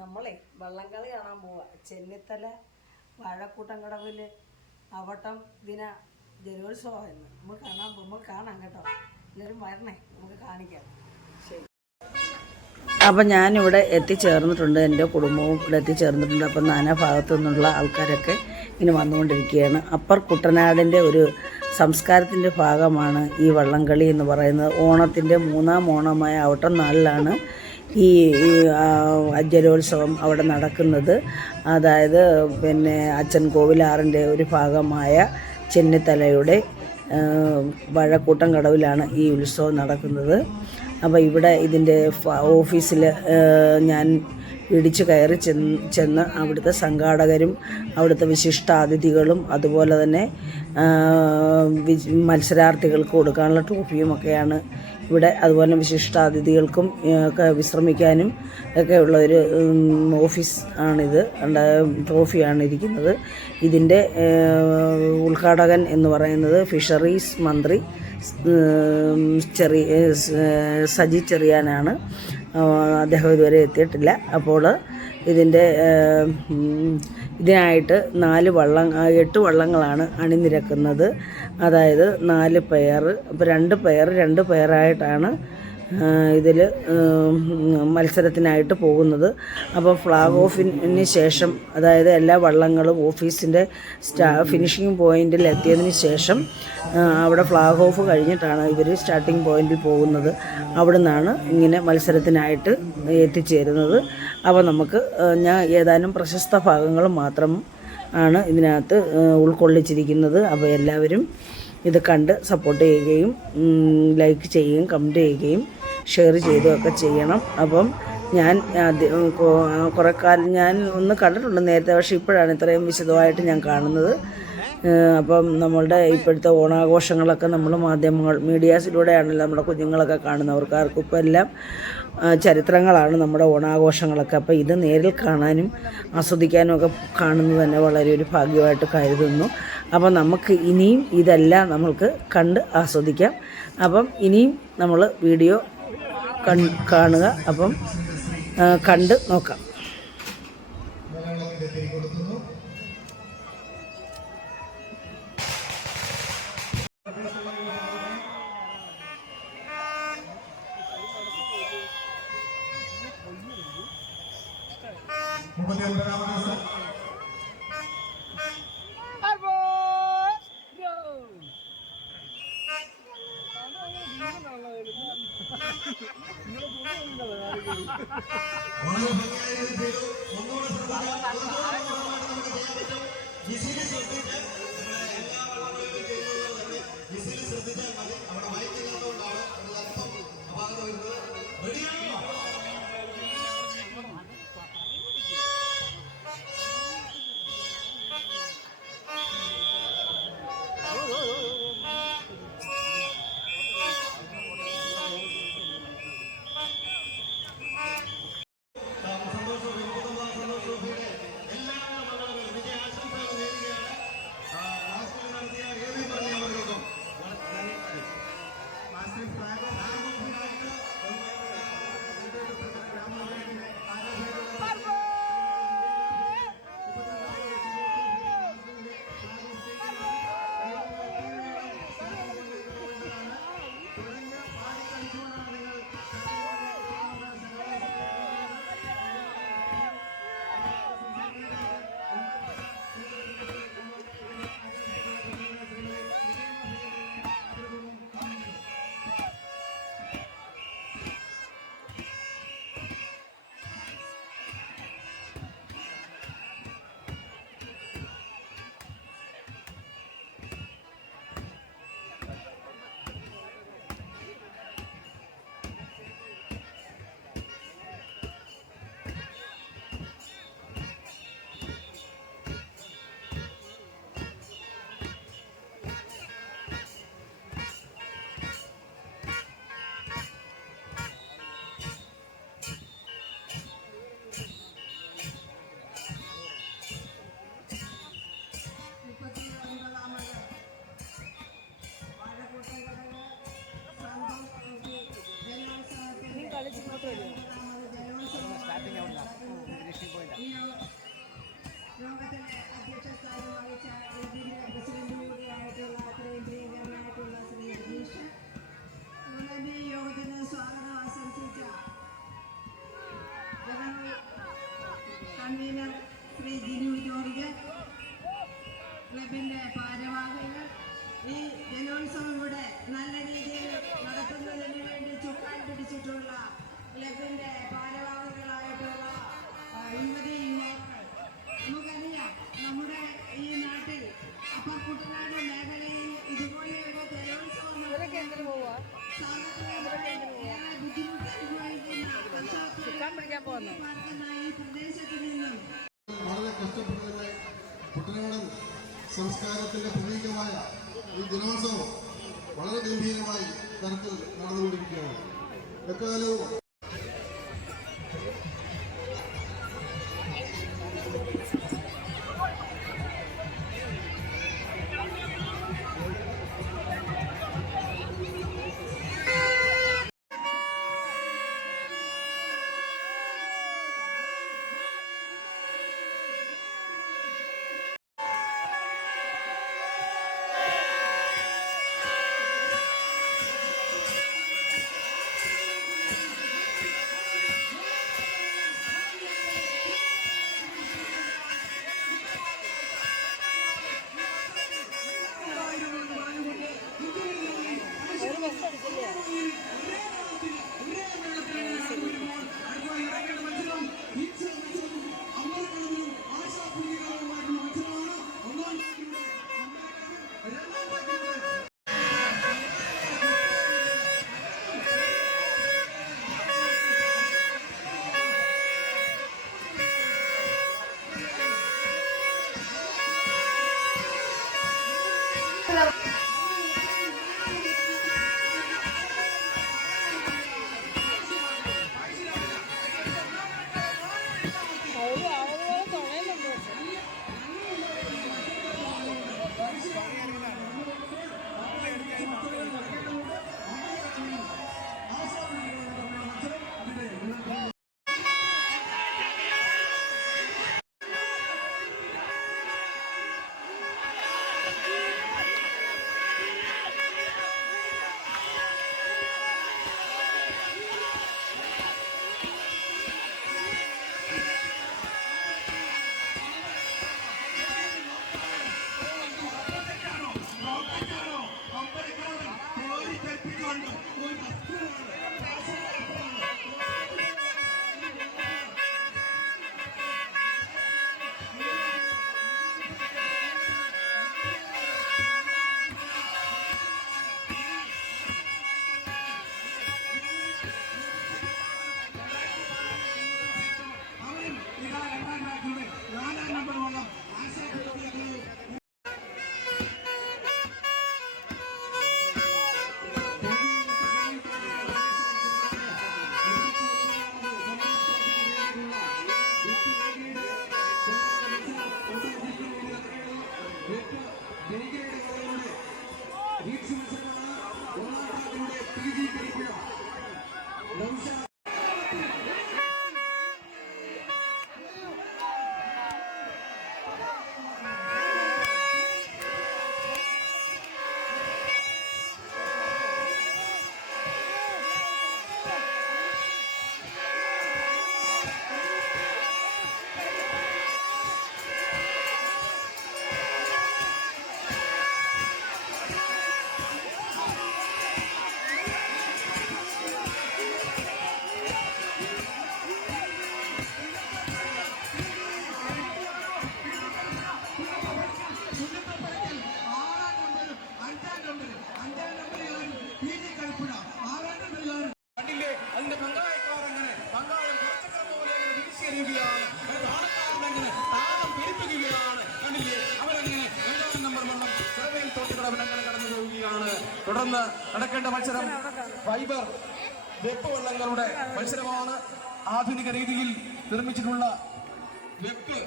നമ്മളെ വള്ളംകളി കാണാൻ പോവാ. ചെന്നിത്തല വാഴക്കൂട്ടം കടവിൽ അവട്ടം ദിന ജലോത്സവമായിരുന്നു. നമുക്ക് കാണാം കേട്ടോ. എല്ലാവരും വരണേ, നമുക്ക് കാണിക്കാം. ശരി. അപ്പം ഞാനിവിടെ എത്തിച്ചേർന്നിട്ടുണ്ട്, എൻ്റെ കുടുംബവും ഇവിടെ എത്തിച്ചേർന്നിട്ടുണ്ട്. അപ്പം നാനാ ഭാഗത്തു നിന്നുള്ള ആൾക്കാരൊക്കെ ഇങ്ങനെ വന്നുകൊണ്ടിരിക്കുകയാണ്. അപ്പർ കുട്ടനാടിൻ്റെ ഒരു സംസ്കാരത്തിൻ്റെ ഭാഗമാണ് ഈ വള്ളംകളി എന്ന് പറയുന്നത്. ഓണത്തിൻ്റെ 3-ാം ഓണമായ അവട്ടം നാളിലാണ് ഈ ജലോത്സവം അവിടെ നടക്കുന്നത്. അതായത് പിന്നെ അച്ഛൻ കോവിലാറിൻ്റെ ഒരു ഭാഗമായ ചെന്നിത്തലയുടെ വാഴക്കൂട്ടം കടവിലാണ് ഈ ഉത്സവം നടക്കുന്നത്. അപ്പോൾ ഇവിടെ ഇതിൻ്റെ ഓഫീസിൽ ഞാൻ ഇടിച്ചു കയറി ചെന്ന് അവിടുത്തെ സംഘാടകരും അവിടുത്തെ വിശിഷ്ടാതിഥികളും അതുപോലെ തന്നെ മത്സരാർത്ഥികൾക്ക് കൊടുക്കാനുള്ള ട്രോഫിയുമൊക്കെയാണ് ഇവിടെ. അതുപോലെ വിശിഷ്ടാതിഥികൾക്കും ഒക്കെ വിശ്രമിക്കാനും ഒക്കെ ഉള്ള ഒരു ഓഫീസ് ആണിത്. ട്രോഫിയാണ് ഇരിക്കുന്നത്. ഇതിൻ്റെ ഉദ്ഘാടകൻ എന്ന് പറയുന്നത് ഫിഷറീസ് മന്ത്രി സജി ചെറിയാനാണ്. അദ്ദേഹം ഇതുവരെ എത്തിയിട്ടില്ല. അപ്പോൾ ഇതിനായിട്ട് 8 വള്ളങ്ങളാണ് അണിനിരക്കുന്നത്. അതായത് 4 പെയർ, അപ്പോൾ 2 പെയറായിട്ടാണ് ഇതിൽ മത്സരത്തിനായിട്ട് പോകുന്നത്. അപ്പോൾ ഫ്ലാഗ് ഓഫിന് ശേഷം, അതായത് എല്ലാ വള്ളങ്ങളും ഓഫീസിൻ്റെ ഫിനിഷിംഗ് പോയിൻറ്റിൽ എത്തിയതിന് ശേഷം അവിടെ ഫ്ലാഗ് ഓഫ് കഴിഞ്ഞിട്ടാണ് ഇവർ സ്റ്റാർട്ടിംഗ് പോയിൻറ്റിൽ പോകുന്നത്. അവിടെ നിന്നാണ് ഇങ്ങനെ മത്സരത്തിനായിട്ട് എത്തിച്ചേരുന്നത്. അപ്പോൾ നമുക്ക് ഞാൻ ഏതാനും പ്രശസ്ത ഭാഗങ്ങൾ മാത്രം ആണ് ഇതിനകത്ത് ഉൾക്കൊള്ളിച്ചിരിക്കുന്നത്. അപ്പോൾ എല്ലാവരും ഇത് കണ്ട് സപ്പോർട്ട് ചെയ്യുകയും ലൈക്ക് ചെയ്യുകയും കമൻറ്റ് ചെയ്യുകയും ഷെയർ ചെയ്യുകയൊക്കെ ചെയ്യണം. അപ്പം ഞാൻ കുറേ കാലം ഞാൻ ഒന്ന് കണ്ടിട്ടുണ്ട് നേരത്തെ, പക്ഷേ ഇപ്പോഴാണ് ഇത്രയും വിശദമായിട്ട് ഞാൻ കാണുന്നത്. അപ്പം നമ്മളുടെ ഇപ്പോഴത്തെ ഓണാഘോഷങ്ങളൊക്കെ നമ്മൾ മീഡിയാസിലൂടെയാണല്ലോ നമ്മുടെ കുഞ്ഞുങ്ങളൊക്കെ കാണുന്നവർക്ക്. ആർക്കും ഇപ്പോൾ എല്ലാം ചരിത്രങ്ങളാണ് നമ്മുടെ ഓണാഘോഷങ്ങളൊക്കെ. അപ്പോൾ ഇത് നേരിൽ കാണാനും ആസ്വദിക്കാനും ഒക്കെ കാണുന്നത് തന്നെ വളരെ ഒരു ഭാഗ്യമായിട്ട് കരുതുന്നു. അപ്പം നമുക്ക് ഇനിയും ഇതെല്ലാം നമ്മൾക്ക് കണ്ട് ആസ്വദിക്കാം. അപ്പം ഇനിയും നമ്മൾ വീഡിയോ കാണുക. അപ്പം കണ്ട് നോക്കാം. യോഗത്തിന്റെ അധ്യക്ഷ സ്ഥാനം വഹിച്ച ക്ലബിന്റെ പ്രസിഡന്റ് കൂടിയായിട്ടുള്ള കേന്ദ്രീകരണമായിട്ടുള്ള ശ്രീ രതീഷ്, അതുപോലെ യോഗത്തിന് സ്വാഗതം ആശംസിച്ച general convener Shri Jinu George, ക്ലബിന്റെ ഭാരവാഹികൾ, ഈ ജലോത്സവം ഇവിടെ നല്ല രീതിയിൽ നടത്തുന്നതിന് വേണ്ടി ചുക്കാൻ പിടിച്ചിട്ടുള്ള ക്ലബിന്റെ ഭാരവാഹികളായിട്ടുള്ള യുവതി യുവാക്കൾ. നമുക്കറിയാം, നമ്മുടെ ഈ നാട്ടിൽ അപ്പർ കുട്ടനാട് മേഖലയിൽ ഇതുപോലെ ഒരു ജലോത്സവം ഏറെ ബുദ്ധിമുട്ട് അനുഭവിക്കുന്ന ഈ പ്രദേശത്ത് നിന്നും വളരെ കഷ്ടപ്പെട്ടതിനെ കുട്ടനാടൻ സംസ്കാരത്തിന്റെ പ്രതീകമായ ഈ ദിനോത്സവം വളരെ ഗംഭീരമായി തരത്തിൽ നടന്നുകൊണ്ടിരിക്കുകയാണ്. എക്കാലവും തുടർന്ന് നടക്കേണ്ട മത്സരം ഫൈബർ വെപ്പ് വള്ളങ്ങളുടെ മത്സരമാണ്. ആധുനിക രീതിയിൽ നിർമ്മിച്ചിട്ടുള്ള വെപ്പ്